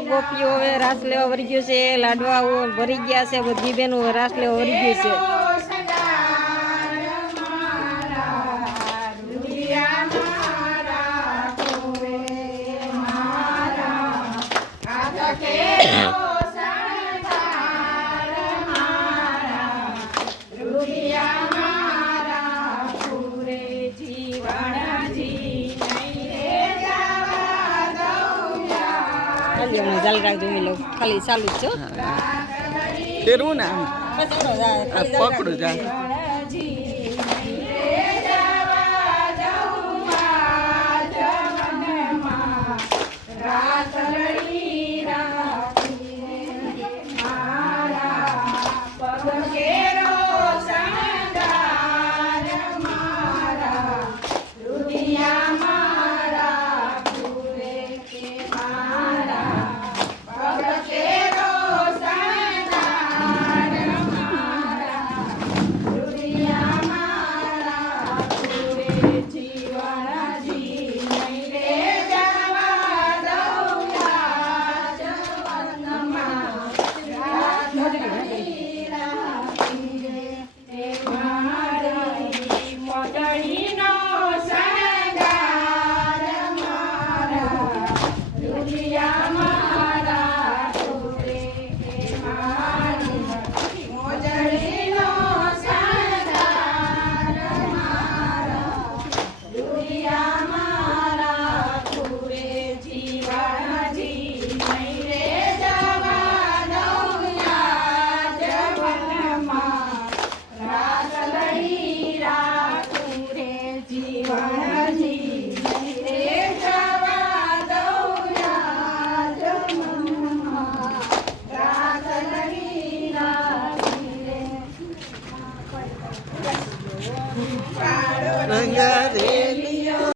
ગોપીઓ હવે રાસ લેવા વળી ગયું છે, લાડવા ભરી ગયા છે, બધી બેનો રાસ લેવા વળી ગયું છે. જાલ રાખજો મેં લોકો ખાલી ચાલુ જ છો તેરું ને પકડું જા